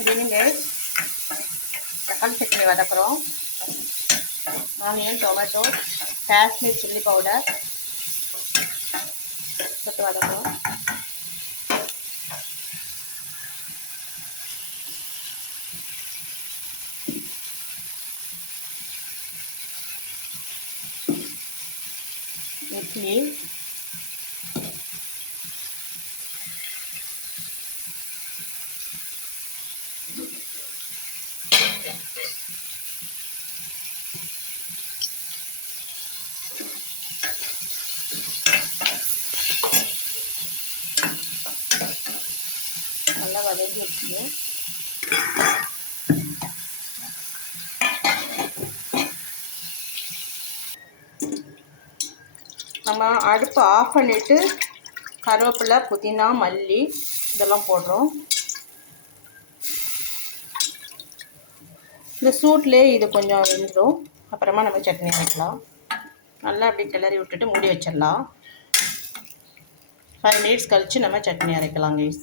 இதுங்க தக்காளி சட்னி வதக்குறோம். Onion, tomato, Kashmir chilli powder போட்டு வதக்குறோம். இட்லி, நல்லா வதங்கி வச்சுங்க. நம்ம அடுப்பு ஆஃப் பண்ணிவிட்டு கருவேப்பிலை, புதினா, மல்லி இதெல்லாம் போடுறோம். இந்த சூட்லேயே இது கொஞ்சம் வெந்துடும். அப்புறமா நம்ம சட்னி அரைக்கலாம். நல்லா அப்படி கிளறி விட்டுட்டு மூடி வச்சிடலாம். 5 மினிட்ஸ் கழித்து நம்ம சட்னி அரைக்கலாம் கைஸ்.